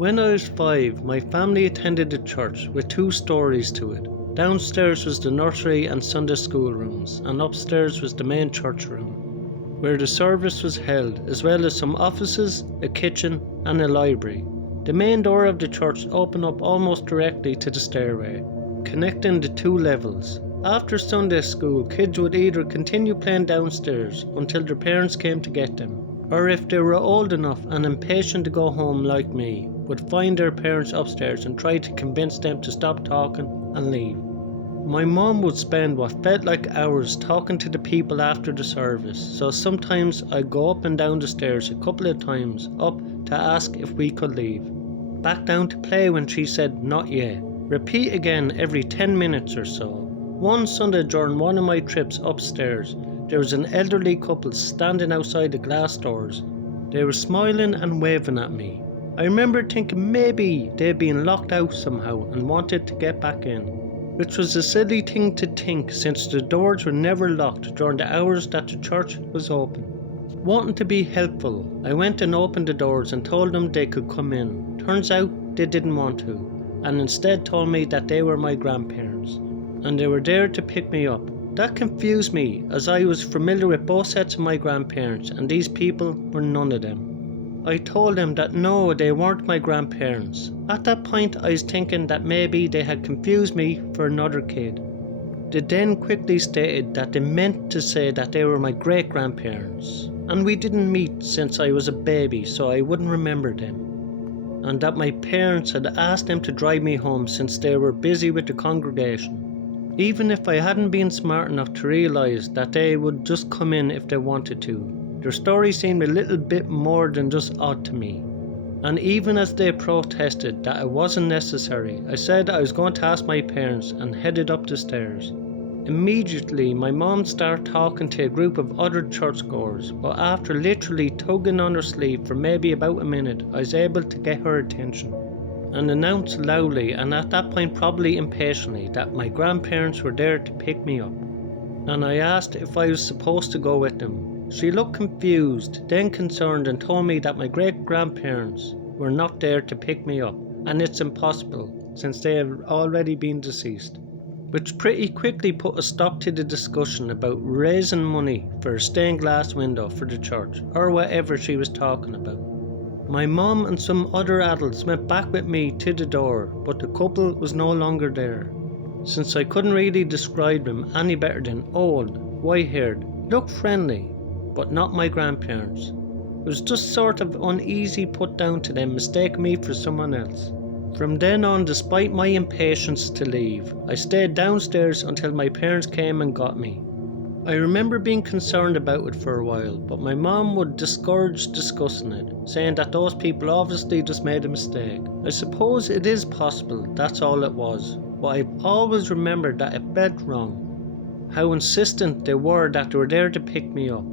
When I was 5, my family attended a church with 2 stories to it. Downstairs was the nursery and Sunday school rooms, and upstairs was the main church room, where the service was held, as well as some offices, a kitchen and a library. The main door of the church opened up almost directly to the stairway, connecting the 2 levels. After Sunday school, kids would either continue playing downstairs until their parents came to get them, or if they were old enough and impatient to go home like me, would find their parents upstairs and try to convince them to stop talking and leave. My mum would spend what felt like hours talking to the people after the service, so sometimes I'd go up and down the stairs a couple of times up to ask if we could leave. Back down to play when she said not yet. Repeat again every 10 minutes or so. One Sunday during one of my trips upstairs, there was an elderly couple standing outside the glass doors. They were smiling and waving at me. I remember thinking maybe they'd been locked out somehow and wanted to get back in, which was a silly thing to think since the doors were never locked during the hours that the church was open. Wanting to be helpful, I went and opened the doors and told them they could come in. Turns out they didn't want to, and instead told me that they were my grandparents, and they were there to pick me up. That confused me, as I was familiar with both sets of my grandparents, and these people were none of them. I told them that no, they weren't my grandparents. At that point I was thinking that maybe they had confused me for another kid. They then quickly stated that they meant to say that they were my great-grandparents, and we didn't meet since I was a baby, so I wouldn't remember them, and that my parents had asked them to drive me home since they were busy with the congregation. Even if I hadn't been smart enough to realise that they would just come in if they wanted to, their story seemed a little bit more than just odd to me. And even as they protested that it wasn't necessary, I said I was going to ask my parents and headed up the stairs. Immediately my mom started talking to a group of other churchgoers, but after literally tugging on her sleeve for maybe about a minute, I was able to get her attention and announced loudly, and at that point probably impatiently, that my grandparents were there to pick me up, and I asked if I was supposed to go with them. She looked confused, then concerned, and told me that my great-grandparents were not there to pick me up, and it's impossible since they have already been deceased, which pretty quickly put a stop to the discussion about raising money for a stained glass window for the church, or whatever she was talking about. My mum and some other adults went back with me to the door, but the couple was no longer there, since I couldn't really describe them any better than old, white-haired, looked friendly, but not my grandparents. It was just sort of uneasy put down to them mistaking me for someone else. From then on, despite my impatience to leave, I stayed downstairs until my parents came and got me. I remember being concerned about it for a while, but my mom would discourage discussing it, saying that those people obviously just made a mistake. I suppose it is possible that's all it was, but I've always remembered that it felt wrong. How insistent they were that they were there to pick me up.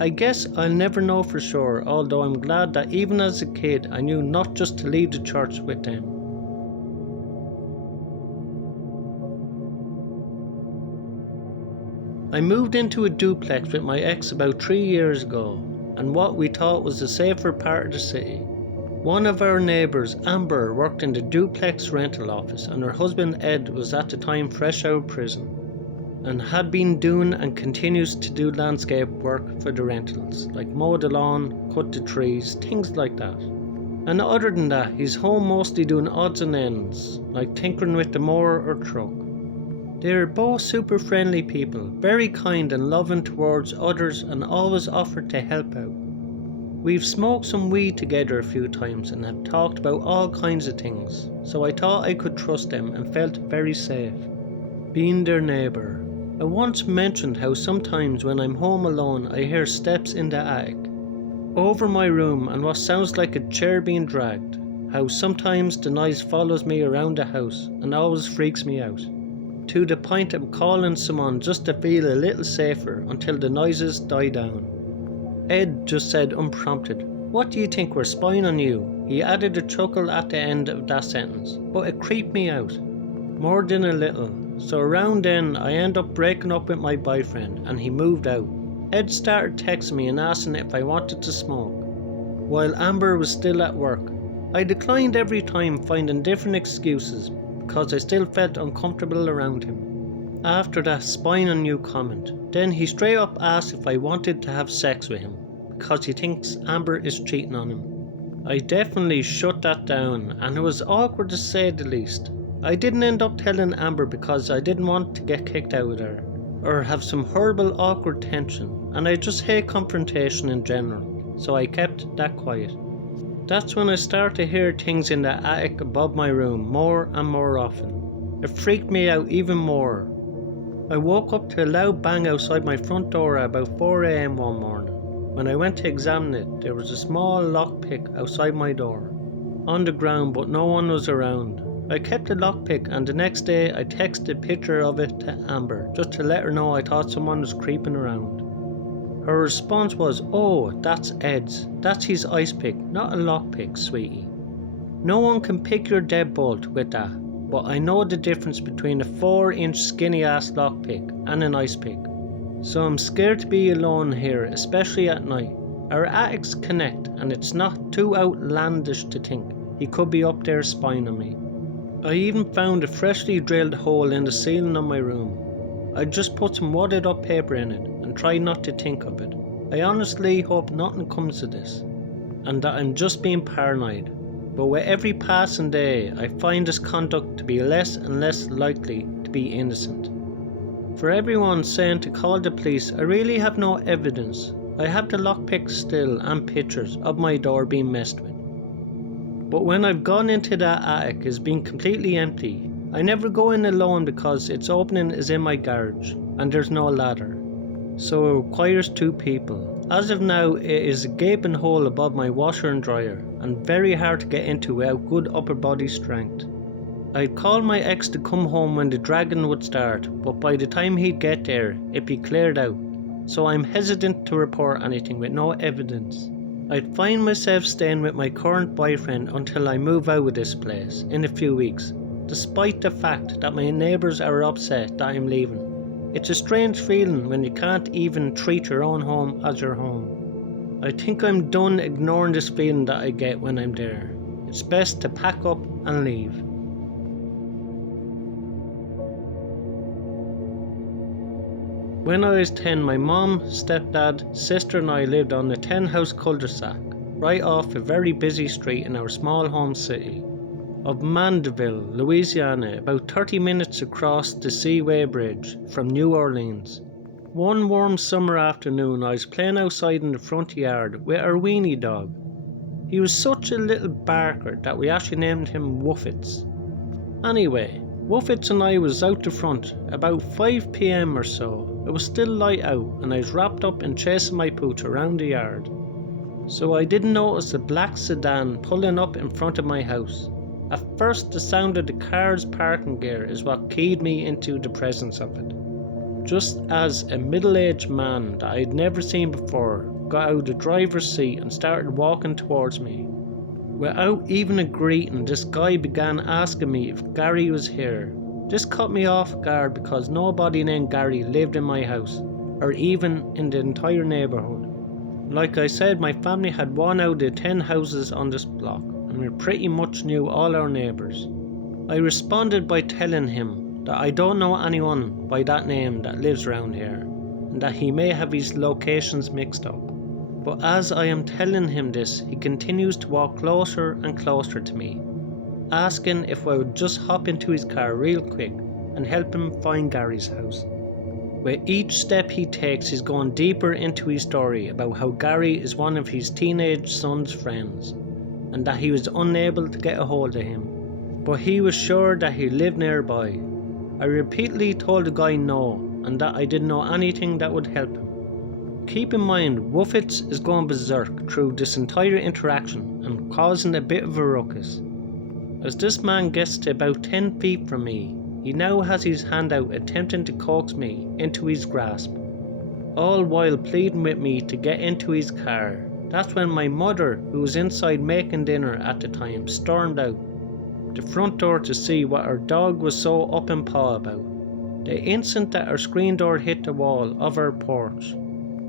I guess I'll never know for sure, although I'm glad that even as a kid I knew not just to leave the church with them. I moved into a duplex with my ex about 3 years ago, and what we thought was a safer part of the city. One of our neighbours, Amber, worked in the duplex rental office, and her husband Ed was at the time fresh out of prison, and had been doing and continues to do landscape work for the rentals, like mow the lawn, cut the trees, things like that. And other than that, he's home mostly doing odds and ends, like tinkering with the mower or truck. They are both super friendly people, very kind and loving towards others, and always offered to help out. We've smoked some weed together a few times and have talked about all kinds of things, so I thought I could trust them and felt very safe being their neighbour. I once mentioned how sometimes when I'm home alone I hear steps in the attic, over my room, and what sounds like a chair being dragged. How sometimes the noise follows me around the house and always freaks me out, to the point of calling someone just to feel a little safer until the noises die down. Ed just said unprompted, "What do you think, we're spying on you?" He added a chuckle at the end of that sentence, but it creeped me out more than a little. So around then I ended up breaking up with my boyfriend and he moved out. Ed started texting me and asking if I wanted to smoke, while Amber was still at work. I declined every time, finding different excuses because I still felt uncomfortable around him. After that spine-on you comment, then he straight up asked if I wanted to have sex with him because he thinks Amber is cheating on him. I definitely shut that down, and it was awkward to say the least. I didn't end up telling Amber because I didn't want to get kicked out there or have some horrible awkward tension, and I just hate confrontation in general, so I kept that quiet. That's when I started to hear things in the attic above my room more and more often. It freaked me out even more. I woke up to a loud bang outside my front door at about 4 AM one morning. When I went to examine it, there was a small lockpick outside my door, on the ground, but no one was around. I kept the lockpick, and the next day I texted a picture of it to Amber just to let her know I thought someone was creeping around. Her response was, "Oh, that's Ed's. That's his ice pick, not a lockpick, sweetie. No one can pick your deadbolt with that, but I know the difference between a 4-inch skinny ass lockpick and an ice pick. So I'm scared to be alone here, especially at night. Our attics connect, and it's not too outlandish to think he could be up there spying on me." I even found a freshly drilled hole in the ceiling of my room. I just put some wadded up paper in it and tried not to think of it. I honestly hope nothing comes of this, and that I'm just being paranoid. But with every passing day, I find this conduct to be less and less likely to be innocent. For everyone saying to call the police, I really have no evidence. I have the lockpick still and pictures of my door being messed with. But when I've gone into that attic, it's been completely empty. I never go in alone because its opening is in my garage and there's no ladder, so it requires 2 people. As of now, it is a gaping hole above my washer and dryer and very hard to get into without good upper body strength. I'd call my ex to come home when the dragging would start, but by the time he'd get there, it'd be cleared out, so I'm hesitant to report anything with no evidence. I'd find myself staying with my current boyfriend until I move out of this place in a few weeks, despite the fact that my neighbours are upset that I'm leaving. It's a strange feeling when you can't even treat your own home as your home. I think I'm done ignoring this feeling that I get when I'm there. It's best to pack up and leave. When I was 10, my mom, stepdad, sister and I lived on a 10-house cul-de-sac right off a very busy street in our small home city of Mandeville, Louisiana, about 30 minutes across the Seaway Bridge from New Orleans. One warm summer afternoon, I was playing outside in the front yard with our weenie dog. He was such a little barker that we actually named him Wuffets. Anyway, Wuffets and I was out the front about 5 PM or so. It was still light out and I was wrapped up in chasing my pooch around the yard, so I didn't notice a black sedan pulling up in front of my house. At first, the sound of the car's parking gear is what keyed me into the presence of it. Just as a middle-aged man that I'd never seen before got out of the driver's seat and started walking towards me. Without even a greeting, this guy began asking me if Gary was here. This caught me off guard because nobody named Gary lived in my house, or even in the entire neighbourhood. Like I said, my family had 1 out of the 10 houses on this block, and we pretty much knew all our neighbours. I responded by telling him that I don't know anyone by that name that lives around here, and that he may have his locations mixed up. But as I am telling him this, he continues to walk closer and closer to me, asking if I would just hop into his car real quick and help him find Gary's house. With each step he takes, he's going deeper into his story about how Gary is one of his teenage son's friends, and that he was unable to get a hold of him, but he was sure that he lived nearby. I repeatedly told the guy no, and that I didn't know anything that would help him. Keep in mind, Wuffets is going berserk through this entire interaction and causing a bit of a ruckus. As this man gets to about 10 feet from me, he now has his hand out attempting to coax me into his grasp, all while pleading with me to get into his car. That's when my mother, who was inside making dinner at the time, stormed out the front door to see what our dog was so up in paw about. The instant that our screen door hit the wall of our porch,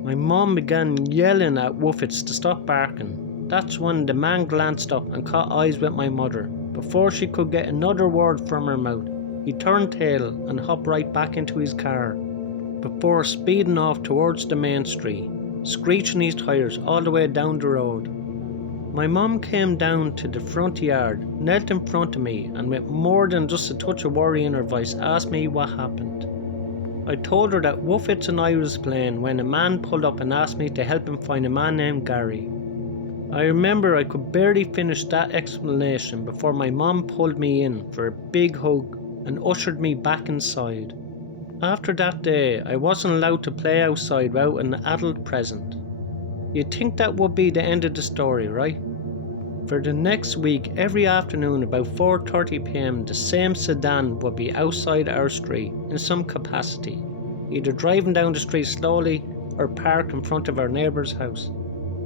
my mom began yelling at Wuffets to stop barking. That's when the man glanced up and caught eyes with my mother. Before she could get another word from her mouth, he turned tail and hopped right back into his car, before speeding off towards the main street, screeching his tyres all the way down the road. My mum came down to the front yard, knelt in front of me, and with more than just a touch of worry in her voice asked me what happened. I told her that Woofits and I was playing when a man pulled up and asked me to help him find a man named Gary. I remember I could barely finish that explanation before my mum pulled me in for a big hug and ushered me back inside. After that day, I wasn't allowed to play outside without an adult present. You'd think that would be the end of the story, right? For the next week, every afternoon about 4:30 p.m, the same sedan would be outside our street in some capacity, either driving down the street slowly or parked in front of our neighbour's house,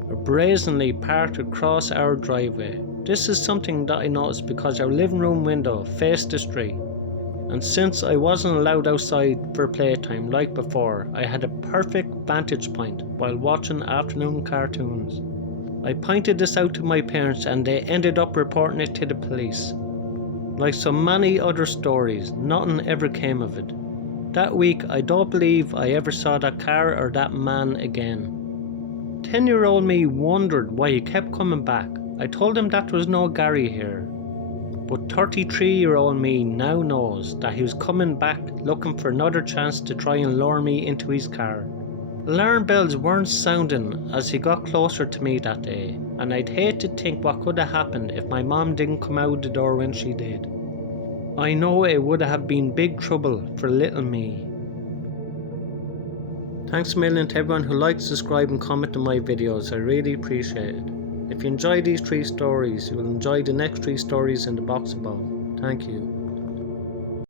or brazenly parked across our driveway. This is something that I noticed because our living room window faced the street, and since I wasn't allowed outside for playtime like before, I had a perfect vantage point while watching afternoon cartoons. I pointed this out to my parents and they ended up reporting it to the police. Like so many other stories, nothing ever came of it. That week I don't believe I ever saw that car or that man again. 10-year-old me wondered why he kept coming back. I told him that there was no Gary here. But 33-year-old me now knows that he was coming back looking for another chance to try and lure me into his car. Alarm bells weren't sounding as he got closer to me that day, and I'd hate to think what could have happened if my mom didn't come out the door when she did. I know it would have been big trouble for little me. Thanks a million to everyone who likes, subscribe and comment on my videos, I really appreciate it. If you enjoy these 3 stories, you will enjoy the next 3 stories in the box above. Thank you.